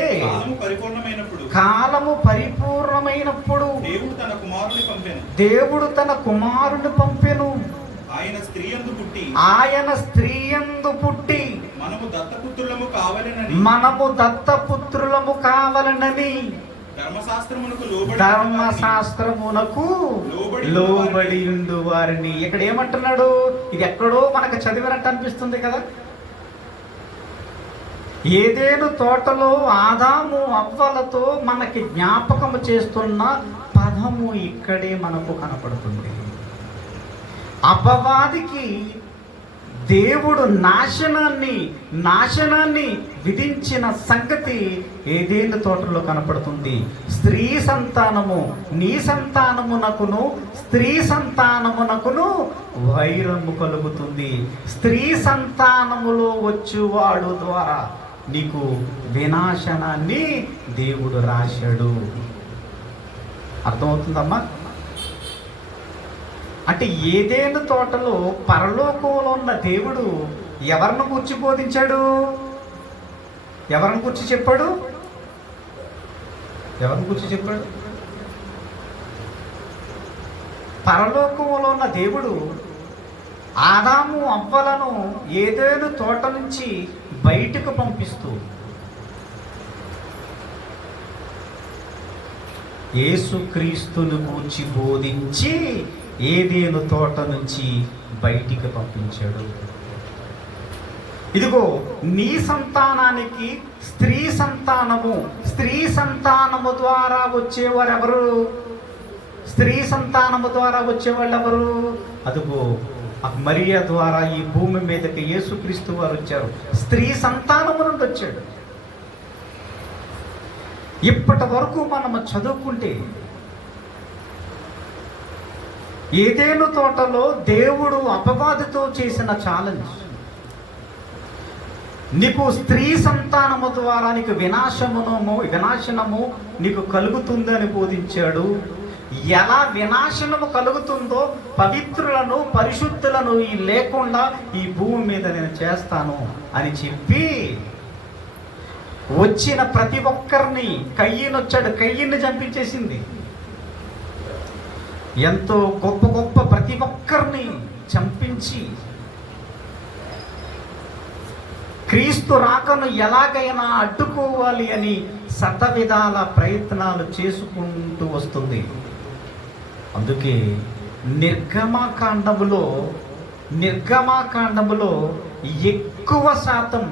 కాలము పరిపూర్ణమైనప్పుడు దేవుడు తన కుమారుని పంపెను. ఆయన స్త్రీయందు పుట్టి మనము దత్తపుత్రులము కావాలనని ధర్మశాస్త్రమునకు లోబడి ఉండు వారిని. ఇక్కడ ఏమంటున్నాడు? ఇది ఎక్కడో మనకు చదివినట్టు అనిపిస్తుంది కదా. ఏదేను తోటలో ఆదాము అవ్వలతో మనకి జ్ఞాపకము చేస్తున్న పదము ఇక్కడే మనకు కనపడుతుంది. అపవాదికి దేవుడు నాశనాన్ని విధించిన సంగతి ఏదేను తోటలో కనపడుతుంది. స్త్రీ సంతానము నీ సంతానమునకును స్త్రీ సంతానమునకును వైరము కలుగుతుంది. స్త్రీ సంతానములో వచ్చువాడు ద్వారా నీకు వినాశనాన్ని దేవుడు రాశాడు. అర్థమవుతుందమ్మా? అంటే ఏదేను తోటలో పరలోకంలో ఉన్న దేవుడు ఎవరిని గురించి బోధించాడు? ఎవరిని గురించి చెప్పాడు? పరలోకంలో ఉన్న దేవుడు ఆదాము అవ్వలను ఏదేను తోట నుంచి బయటకు పంపిస్తూ యేసుక్రీస్తును గూర్చి బోధించి ఏదేను తోట నుంచి బయటికి పంపించాడు. ఇదిగో నీ సంతానానికి స్త్రీ సంతానము ద్వారా వచ్చేవారెవరు? స్త్రీ సంతానము ద్వారా వచ్చేవాళ్ళు ఎవరు? అదిగో మరియ ద్వారా ఈ భూమి మీదకి యేసుక్రీస్తు వారు వచ్చారు. స్త్రీ సంతానము నుండి వచ్చాడు. ఇప్పటి వరకు మనము చదువుకుంటే ఏదేను తోటలో దేవుడు అపవాదితో చేసిన ఛాలెంజ్, నీకు స్త్రీ సంతానము ద్వారా నీకు వినాశనము నీకు కలుగుతుందని బోధించాడు. ఎలా వినాశనము కలుగుతుందో పవిత్రులను పరిశుద్ధులను లేకుండా ఈ భూమి మీద నేను చేస్తాను అని చెప్పి వచ్చిన ప్రతి ఒక్కరిని కయ్యను చంపించేసింది. ఎంతో గొప్ప ప్రతి ఒక్కరిని చంపించి క్రీస్తు రాకను ఎలాగైనా అడ్డుకోవాలి అని శతవిధాల ప్రయత్నాలు చేసుకుంటూ వస్తుంది. అందుకే నిర్గమాకాండములో ఎక్కువ శాతం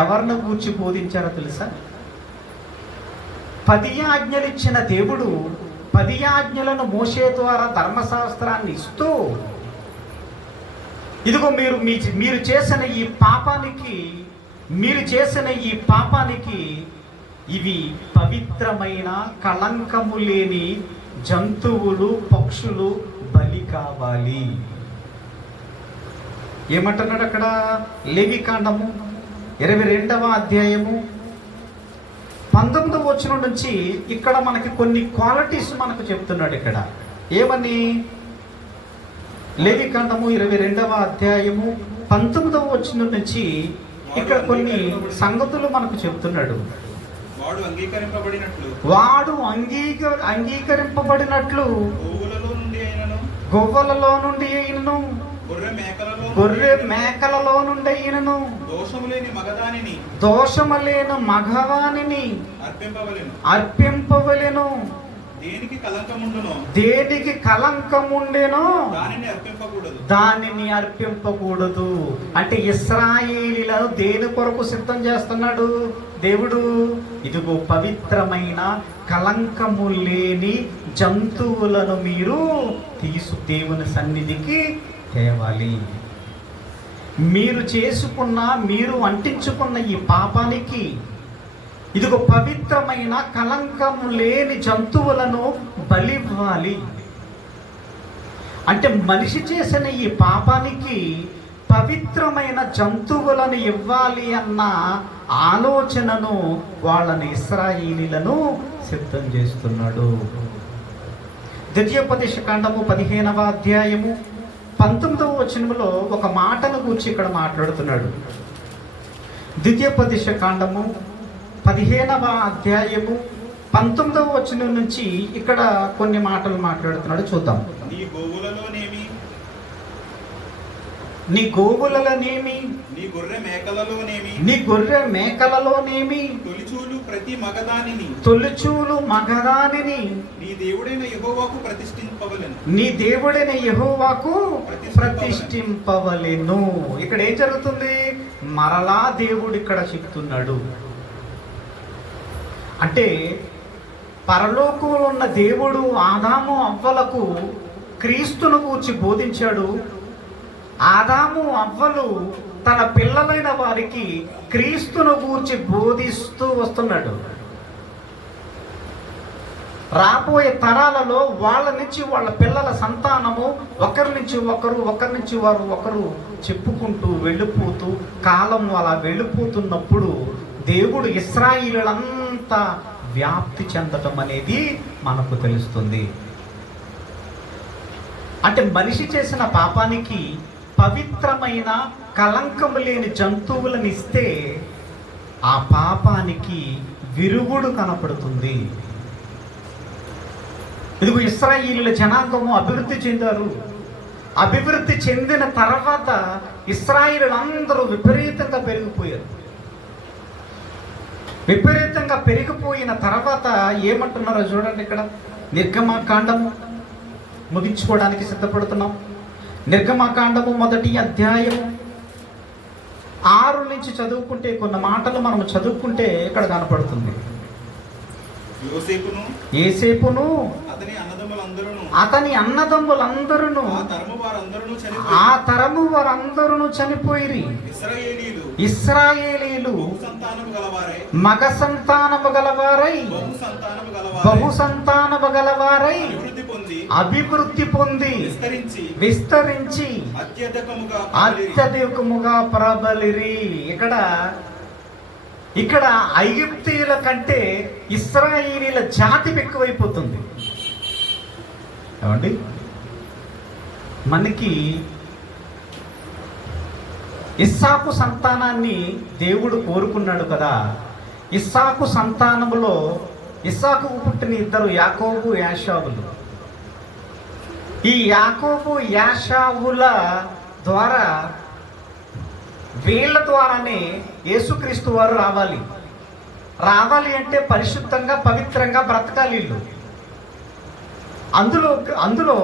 ఎవరిని గూర్చి బోధించారో తెలుసా? 10 ఆజ్ఞలు ఇచ్చిన దేవుడు 10 ఆజ్ఞలను మోషే ద్వారా ధర్మశాస్త్రాన్ని ఇస్తూ, ఇదిగో మీరు చేసిన ఈ పాపానికి ఇవి పవిత్రమైన కళంకము లేని జంతువులు పక్షులు బలి కావాలి. ఏమంటున్నాడు అక్కడ? లేవికాండము 22వ అధ్యాయము 19వ వచనం నుంచి ఇక్కడ మనకి కొన్ని క్వాలిటీస్ మనకు చెప్తున్నాడు. ఇక్కడ ఏమని? లేవికాండము 22వ అధ్యాయము 19వ వచనం నుంచి ఇక్కడ కొన్ని సంగతులు మనకు చెప్తున్నాడు. వాడు అంగీకరింపబడినట్లు గొవ్వలలో నుండి అయినను గొర్రె మేకలలో నుండి అయినను దోషము లేని మగవానిని అర్పింపవలెను. దేనికి కలంకముండెనో దానిని అర్పింపకూడదు. అంటే ఇశ్రాయేలీలను దేని కొరకు సిద్ధం చేస్తున్నాడు దేవుడు? ఇదిగో పవిత్రమైన కలంకము లేని జంతువులను మీరు దేవుని సన్నిధికి తేవాలి. మీరు చేసుకున్న, మీరు అంటించుకున్న ఈ పాపానికి ఇదిగో పవిత్రమైన కలంకము లేని జంతువులను బలివ్వాలి. అంటే మనిషి చేసిన ఈ పాపానికి పవిత్రమైన జంతువులను ఇవ్వాలి అన్న ఆలోచనను వాళ్ళని ఇశ్రాయేలీలను సిద్ధం చేస్తున్నాడు. ద్వితీయోపదేశ కాండము 15వ అధ్యాయము 19వ వచనములో ఒక మాటను గురించి ఇక్కడ మాట్లాడుతున్నాడు. ద్వితీయోపదేశ కాండము 15వ అధ్యాయము 19వ వచనం నుంచి ఇక్కడ కొన్ని మాటలు మాట్లాడుతున్నాడు, చూద్దాం. నీ గోవులలోనేమి, నీ గోవులలోనేమి, నీ గొర్రె మేకలలోనేమి, నీ గొర్రె మేకలలోనేమి, తొలిచూలు ప్రతి మగదానిని, తొలిచూలు మగదానిని నీ దేవుడైన యెహోవాకు ప్రతిష్ఠింపవలెను, నీ దేవుడైన యెహోవాకు ప్రతిష్ఠింపవలెను. ఇక్కడ ఏం జరుగుతుంది? మరలా దేవుడు ఇక్కడ చెప్తున్నాడు. అంటే పరలోకంలో ఉన్న దేవుడు ఆదాము అవ్వలకు క్రీస్తును గూర్చి బోధించాడు. ఆదాము అవ్వలు తన పిల్లలైన వారికి క్రీస్తును గూర్చి బోధిస్తూ వస్తున్నాడు. రాబోయే తరాలలో వాళ్ళ నుంచి వాళ్ళ పిల్లల సంతానము ఒకరి నుంచి ఒకరు చెప్పుకుంటూ వెళ్ళిపోతూ కాలం అలా వెళ్ళిపోతున్నప్పుడు దేవుడు ఇశ్రాయేలులంతా వ్యాప్తి చెందటం అనేది మనకు తెలుస్తుంది. అంటే మనిషి చేసిన పాపానికి పవిత్రమైన కలంకము లేని జంతువులను ఇస్తే ఆ పాపానికి విరుగుడు కనపడుతుంది. ఇదిగో ఇశ్రాయేలీయుల జనాంగము అభివృద్ధి చెందారు. అభివృద్ధి చెందిన తర్వాత ఇశ్రాయేలీయులందరూ విపరీతంగా పెరిగిపోయారు. విపరీతంగా పెరిగిపోయిన తర్వాత ఏమంటున్నారో చూడండి. ఇక్కడ నిర్గమకాండము ముగించుకోవడానికి సిద్ధపడుతున్నాం. నిర్గమకాండము 1వ అధ్యాయము 6 నుంచి చదువుకుంటే కొన్ని మాటలు మనం చదువుకుంటే ఇక్కడ కనపడుతుంది. యోసేపును అతని అన్నదమ్ములందరూ ఆ తరము వారందరూ చనిపోయిరి. ఇశ్రాయేలీలు మగ సంతానము గలవారై బహు సంతానము గలవారై అభివృద్ధి పొంది విస్తరించి అత్యధికముగా ప్రబలిరి. ఇక్కడ ఐగుప్తీయుల కంటే ఇశ్రాయేలీల జాతి ఎక్కువైపోతుంది. ఏమండి, మనకి ఇస్సాకు సంతానాన్ని దేవుడు కోరుకున్నాడు కదా. ఇస్సాకు సంతానములో ఇస్సాకుకు పుట్టిన ఇద్దరు యాకోబు యాషావులు. ఈ యాకోబు యాషావుల ద్వారా వీళ్ళ ద్వారానే యేసుక్రీస్తు వారు రావాలి అంటే పరిశుద్ధంగా పవిత్రంగా బ్రతకాలి వీళ్ళు. అందులో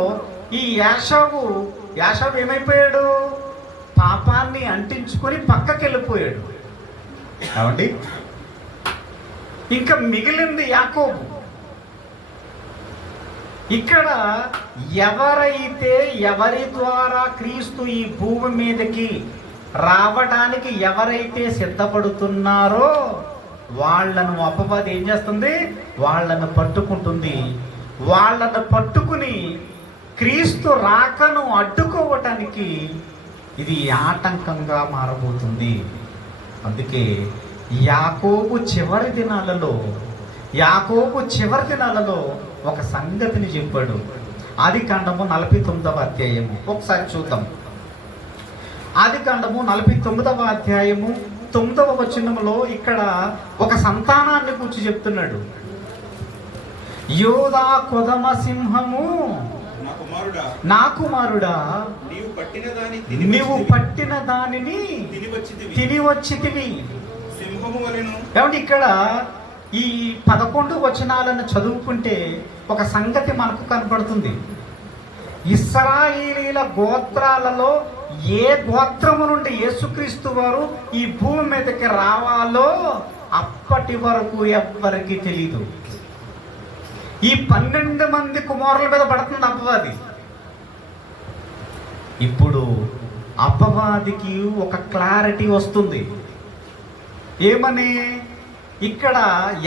ఈ యాషావు ఏమైపోయాడు? పాపాన్ని అంటించుకొని పక్కకి వెళ్ళిపోయాడు. కాబట్టి ఇంకా మిగిలింది యాకోబు. ఇక్కడ ఎవరి ద్వారా క్రీస్తు ఈ భూమి మీదకి రావడానికి ఎవరైతే సిద్ధపడుతున్నారో వాళ్ళను అపవాది ఏం చేస్తుంది? వాళ్ళను పట్టుకుంటుంది. వాళ్ళను పట్టుకుని క్రీస్తు రాకను అడ్డుకోవటానికి ఇది ఆటంకంగా మారబోతుంది. అందుకే యాకోబు చివరి దినాలలో ఒక సంగతిని చెప్పాడు. ఆదికాండము 49వ అధ్యాయము ఒకసారి చూద్దాం. ఆదికాండము 49వ అధ్యాయము 9వ వచనములో ఇక్కడ ఒక సంతానాన్ని గురించి చెప్తున్నాడు. యోధా కొదమ సింహము నా కుమారుడా, నీవు పట్టిన దానిని తిని వచ్చితివి. ఏమంటే ఇక్కడ ఈ 11 వచనాలను చదువుకుంటే ఒక సంగతి మనకు కనపడుతుంది. ఇశ్రాయేలీల గోత్రాలలో ఏ గోత్రము నుండి యేసుక్రీస్తు వారు ఈ భూమి మీదకి రావాలో అప్పటి వరకు ఎవ్వరికీ తెలీదు. ఈ 12 మంది కుమారుల మీద పడుతుంది అపవాది. ఇప్పుడు అపవాదికి ఒక క్లారిటీ వస్తుంది. ఏమని? ఇక్కడ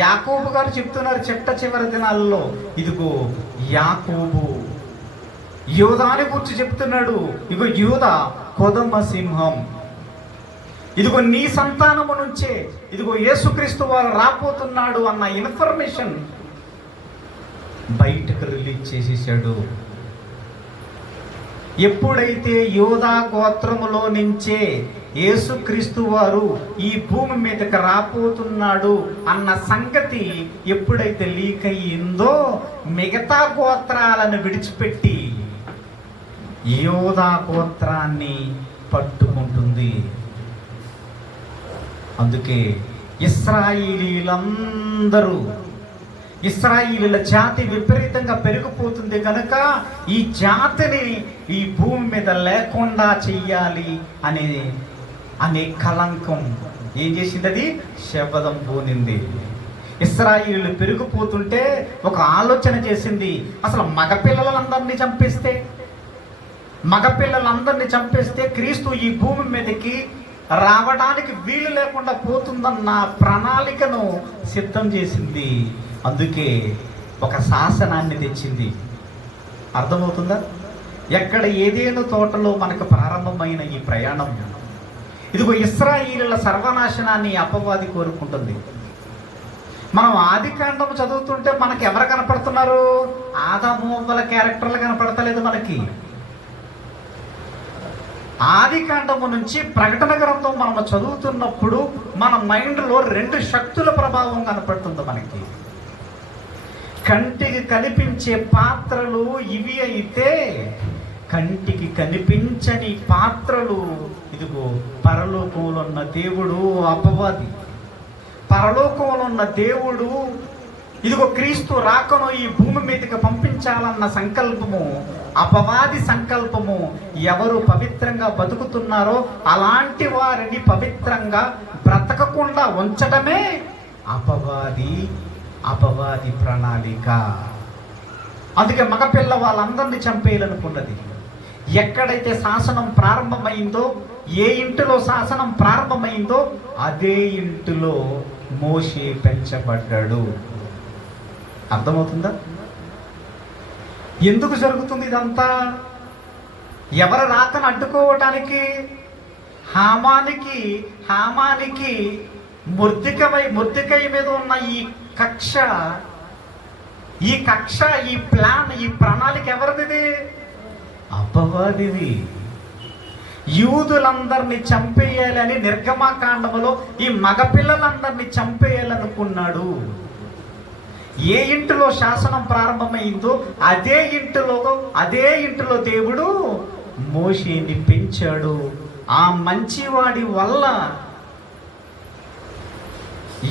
యాకోబు గారు చెప్తున్నారు చిట్ట చివరి దినాల్లో, ఇదిగో యాకోబు యూదాని గురించి చెప్తున్నాడు. ఇదిగో యూదా కొదమ సింహం, ఇదిగో నీ సంతానము నుంచే ఇదిగో యేసుక్రీస్తు వారు రాబోతున్నాడు అన్న ఇన్ఫర్మేషన్ బయటకు రిలీజ్ చేసేసాడు. ఎప్పుడైతే యూదా గోత్రములో నుంచే యేసుక్రీస్తు వారు ఈ భూమి మీదకి రాబోతున్నాడు అన్న సంగతి ఎప్పుడైతే లీక్ అయ్యిందో, మిగతా గోత్రాలను విడిచిపెట్టి యూదా గోత్రాన్ని పట్టుకుంటుంది. అందుకే ఇశ్రాయేలీల జాతి విపరీతంగా పెరిగిపోతుంది కనుక ఈ జాతిని ఈ భూమి మీద లేకుండా చెయ్యాలి అనే కలంకం ఏం చేసింది? అది శపథం పూనింది. ఇశ్రాయేలీలు పెరిగిపోతుంటే ఒక ఆలోచన చేసింది, అసలు మగపిల్లలందరినీ చంపేస్తే క్రీస్తు ఈ భూమి మీదకి రావడానికి వీలు లేకుండా పోతుందన్న ప్రణాళికను సిద్ధం చేసింది. అందుకే ఒక శాసనాన్ని తెచ్చింది. అర్థమవుతుందా? ఎక్కడ ఏదేను తోటలో మనకు ప్రారంభమైన ఈ ప్రయాణం, ఇదిగో ఇశ్రాయేలీల సర్వనాశనాన్ని అపవాది కోరుకుంటుంది. మనం ఆదికాండం చదువుతుంటే మనకి ఎవరు కనపడుతున్నారు? ఆదాము అవ్వల క్యారెక్టర్లు కనపడతలేదు మనకి. ఆదికాండము నుంచి ప్రకటన గ్రంథం మనం చదువుతున్నప్పుడు మన మైండ్లో రెండు శక్తుల ప్రభావం కనపడుతుంది మనకి. కంటికి కనిపించే పాత్రలు ఇవి అయితే, కంటికి కనిపించని పాత్రలు ఇదిగో పరలోకంలో ఉన్న దేవుడు అపవాది. పరలోకంలో ఉన్న దేవుడు ఇదిగో క్రీస్తు రాకను ఈ భూమి మీదకి పంపించాలన్న సంకల్పము, అపవాది సంకల్పము. ఎవరు పవిత్రంగా బతుకుతున్నారో అలాంటి వారిని పవిత్రంగా బ్రతకకుండా ఉంచడమే అపవాది ప్రణాళిక. అందుకే మగపిల్ల వాళ్ళందరినీ చంపేయాలనుకున్నది. ఎక్కడైతే శాసనం ప్రారంభమైందో, ఏ ఇంటిలో శాసనం ప్రారంభమైందో అదే ఇంటిలో మోషే పెంచబడ్డాడు. అర్థమవుతుందా? ఎందుకు జరుగుతుంది ఇదంతా? ఎవరు రాకను అడ్డుకోవటానికి? హామానికి మొర్దెకై మీద ఉన్న ఈ కక్ష, ఈ ప్లాన్, ఈ ప్రణాళిక ఎవరిది? అపవాదిది. యూదులందరినీ చంపేయాలని నిర్గమకాండములో ఈ మగపిల్లలందరినీ చంపేయాలనుకున్నాడు. ఏ ఇంటిలో శాసనం ప్రారంభమైందో అదే ఇంటిలో దేవుడు మోషేని పెంచాడు. ఆ మంచివాడి వల్ల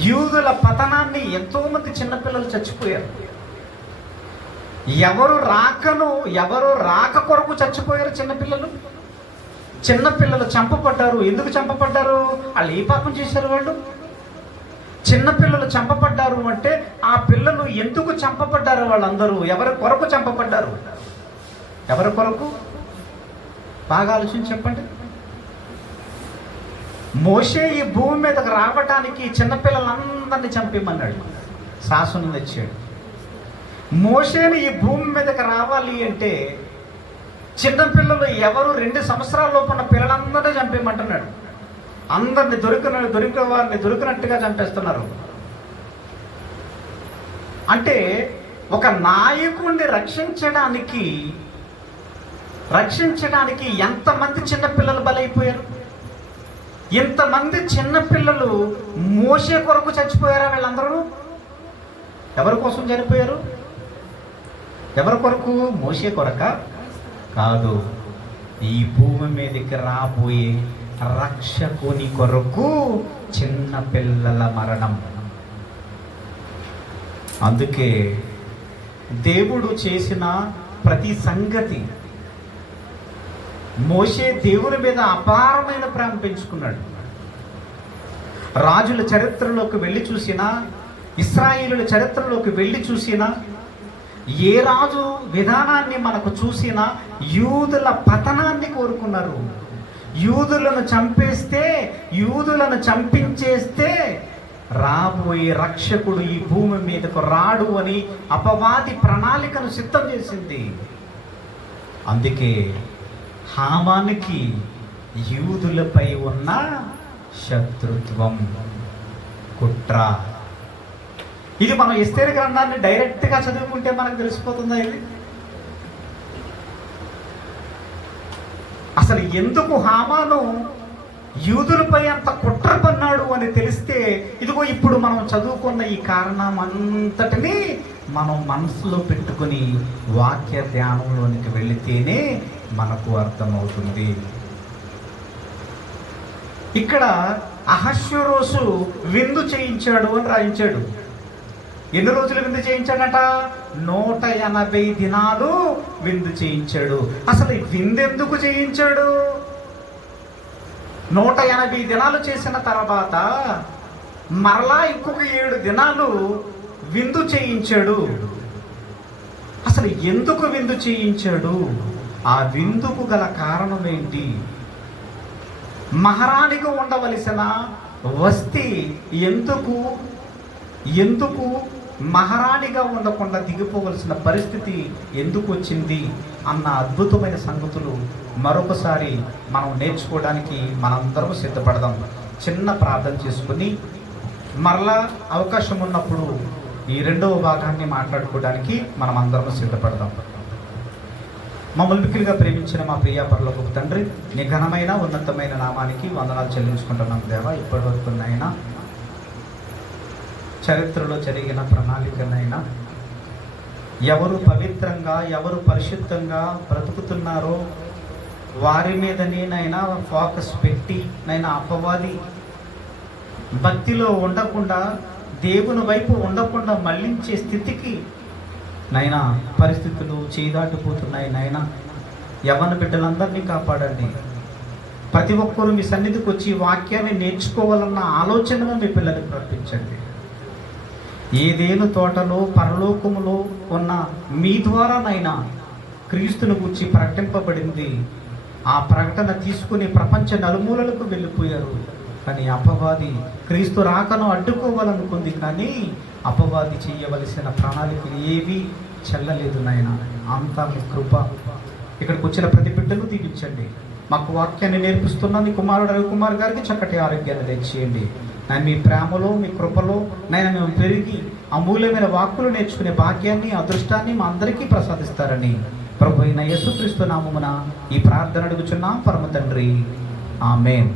యూదుల పతనాన్ని ఎంతో మంది చిన్నపిల్లలు చచ్చిపోయారు. ఎవరు రాక కొరకు చచ్చిపోయారు చిన్నపిల్లలు చంపబడ్డారు. ఎందుకు చంపబడ్డారు? వాళ్ళు ఏ పాపం చేశారు? వాళ్ళు చిన్నపిల్లలు చంపబడ్డారు అంటే ఆ పిల్లలు ఎందుకు చంపబడ్డారు? వాళ్ళందరూ ఎవరి కొరకు చంపబడ్డారు? ఎవరి కొరకు? బాగా ఆలోచించి చెప్పండి. మోషే ఈ భూమి మీదకి రావడానికి చిన్నపిల్లలందరినీ చంపేమన్నాడు, శాసనం తెచ్చాడు. మోషేని ఈ భూమి మీదకి రావాలి అంటే చిన్నపిల్లలు ఎవరు 2 సంవత్సరాల లోపు ఉన్న పిల్లలందరినీ చంపేయమంటున్నాడు. అందరిని దొరికిన వారిని దొరికినట్టుగా చంపేస్తున్నారు. అంటే ఒక నాయకుడిని రక్షించడానికి ఎంతమంది చిన్నపిల్లలు బలైపోయారు? ఇంతమంది చిన్నపిల్లలు మోషే కొరకు చచ్చిపోయారా? వీళ్ళందరూ ఎవరి కోసం చనిపోయారు? ఎవరి కొరకు? మోషే కొరక కాదు, ఈ భూమి మీదకి రాబోయే రక్షకుని కొరకు చిన్న పిల్లల మరణం. అందుకే దేవుడు చేసిన ప్రతి సంగతి, మోషే దేవుని మీద అపారమైన ప్రేమ పెంచుకున్నాడు. రాజుల చరిత్రలోకి వెళ్ళి చూసినా, ఇశ్రాయేలుల చరిత్రలోకి వెళ్ళి చూసినా, ఏ రాజు విధానాన్ని మనకు చూసినా యూదుల పతనాన్ని కోరుకున్నారు. యూదులను చంపేస్తే, యూదులను చంపించేస్తే రాబోయే రక్షకుడు ఈ భూమి మీదకు రాడు అని అపవాది ప్రణాళికను సిద్ధం చేసింది. అందుకే హామానికి యూదులపై ఉన్న శత్రుత్వం, కుట్ర, ఇది మనం ఎస్తేరు గ్రంథాన్ని డైరెక్ట్గా చదువుకుంటే మనకు తెలిసిపోతుందా? ఇది అసలు ఎందుకు హామాను యూదులపై అంత కుట్ర పన్నాడు అని తెలిస్తే, ఇదిగో ఇప్పుడు మనం చదువుకున్న ఈ కారణం అంతటినీ మనం మనసులో పెట్టుకుని వాక్య ధ్యానంలోనికి వెళితేనే మనకు అర్థమవుతుంది. ఇక్కడ అహష్వేరోషు విందు చేయించాడు అని రాయించాడు. ఎన్ని రోజులు విందు చేయించాడట? 180 దినాలు విందు చేయించాడు. అసలు ఈ విందెందుకు చేయించాడు? 180 దినాలు చేసిన తర్వాత మరలా ఇంకొక 7 దినాలు విందు చేయించాడు. అసలు ఎందుకు విందు చేయించాడు? ఆ విందుకు గల కారణం ఏంటి? మహారాణిగా ఉండవలసిన వస్తీ ఎందుకు మహారాణిగా ఉండకుండా దిగిపోవలసిన పరిస్థితి ఎందుకు వచ్చింది అన్న అద్భుతమైన సంగతులు మరొకసారి మనం నేర్చుకోవడానికి మనందరం సిద్ధపడదాం. చిన్న ప్రార్థన చేసుకుని మరలా అవకాశం ఉన్నప్పుడు ఈ రెండవ భాగాన్ని మాట్లాడుకోవడానికి మనం అందరం సిద్ధపడదాం. మమ్మల్ని మిక్కిలిగా ప్రేమించిన మా ప్రియ పరలోకపు తండ్రి, నీ ఘనమైన ఉన్నతమైన నామానికి వందనాలు చెల్లించుకుంటున్నాం దేవా. ఇప్పటి వరకు నాయనా చరిత్రలో జరిగిన ప్రణాళికనైనా ఎవరు పవిత్రంగా, ఎవరు పరిశుద్ధంగా బ్రతుకుతున్నారో వారి మీదనే నైనా ఫోకస్ పెట్టి నైనా అపవాది భక్తిలో ఉండకుండా, దేవుని వైపు ఉండకుండా మళ్ళించే స్థితికి నైనా పరిస్థితులు చేదాటిపోతున్నాయి. నైనా యవ్వన బిడ్డలందరినీ కాపాడండి. ప్రతి ఒక్కరూ మీ సన్నిధికి వచ్చి వాక్యాన్ని నేర్చుకోవాలన్న ఆలోచనను మీ పిల్లలకు ప్రకటించండి. ఏదేను తోటలో పరలోకములో ఉన్న మీ ద్వారానైనా క్రీస్తును గురించి ప్రకటింపబడింది. ఆ ప్రకటన తీసుకుని ప్రపంచ నలుమూలలకు వెళ్ళిపోయారు. కానీ అపవాది క్రీస్తు రాకను అడ్డుకోవాలనుకుంది, కానీ అపవాది చేయవలసిన ప్రణాళికలు ఏవి చెల్లలేదు నాయన. అంతా మీ కృప. ఇక్కడికి వచ్చిన ప్రతి బిడ్డను దీవించండి. మాకు వాక్యాన్ని నేర్పిస్తున్న మీ కుమారుడు రవికుమార్ గారికి చక్కటి ఆరోగ్యాన్ని తెచ్చేయండి. నేను మీ ప్రేమలో, మీ కృపలో నైనా మేము పెరిగి అమూల్యమైన వాక్కులు నేర్చుకునే భాగ్యాన్ని, అదృష్టాన్ని మా అందరికీ ప్రసాదిస్తారని ప్రభు అయిన యేసుక్రీస్తు నామమున ఈ ప్రార్థన అడుగుచున్నాం పరమ తండ్రి. ఆమేన్.